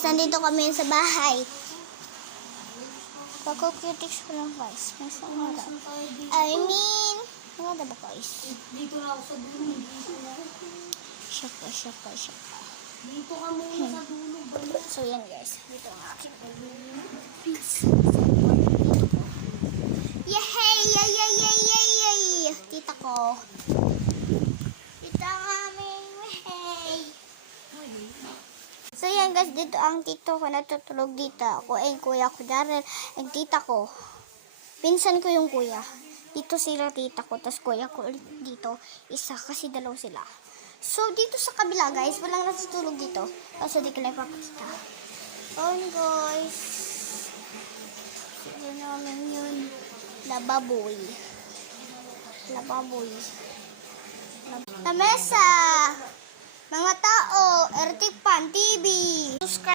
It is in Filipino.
guys, nandito kami sa bahay. Pagkukutiks ko lang guys. Ano ba guys? Dito na ako sa dulo. Shaka. Dito ka muna sa dulo. So yan guys. Dito ang aking Yay! Tita ko. Tita ang aming hey. So yan guys, dito ang tito ko natutulog dito. Ako ay kuya ko Darrell. Ang tita ko. Pinsan ko yung kuya. Dito sila tita ko. Tapos kuya ko ulit dito. Isa kasi dalaw sila. So dito sa kabila guys, walang natutulog dito. Kasi di ko na ipapakita. Oh guys. Sino namin yun? Lababoy. Lamesa. Mga tao. Ertik Pan TV. Subscribe.